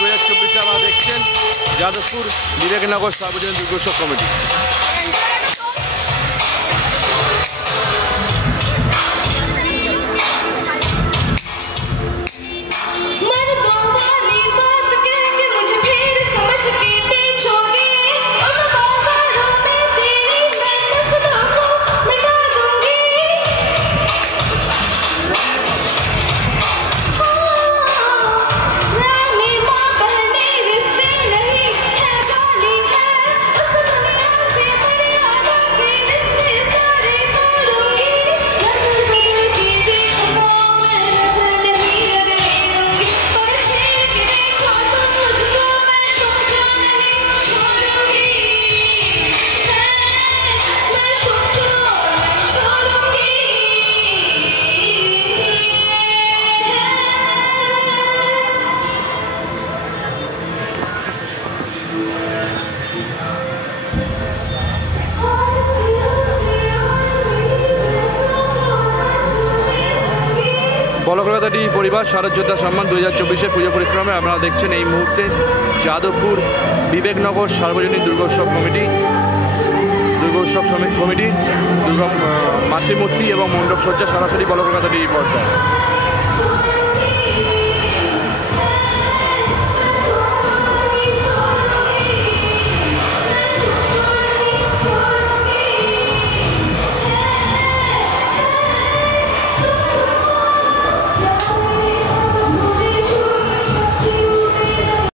2024 আপনারা দেখছেন যাদবপুর বিবেকনগর সার্বজনীন দুর্গোৎসব কমিটি। বলকলতাটি পরিবার শারদ যোদ্ধা সম্মান 2024 পুজো পরিক্রমায় আপনারা দেখছেন এই মুহূর্তে যাদবপুর বিবেকনগর সার্বজনীন দুর্গোৎসব কমিটি কমিটি দুর্গা মাতৃমূর্তি এবং মণ্ডপ সজ্জা সরাসরি বলকলতাটি পর্দায়।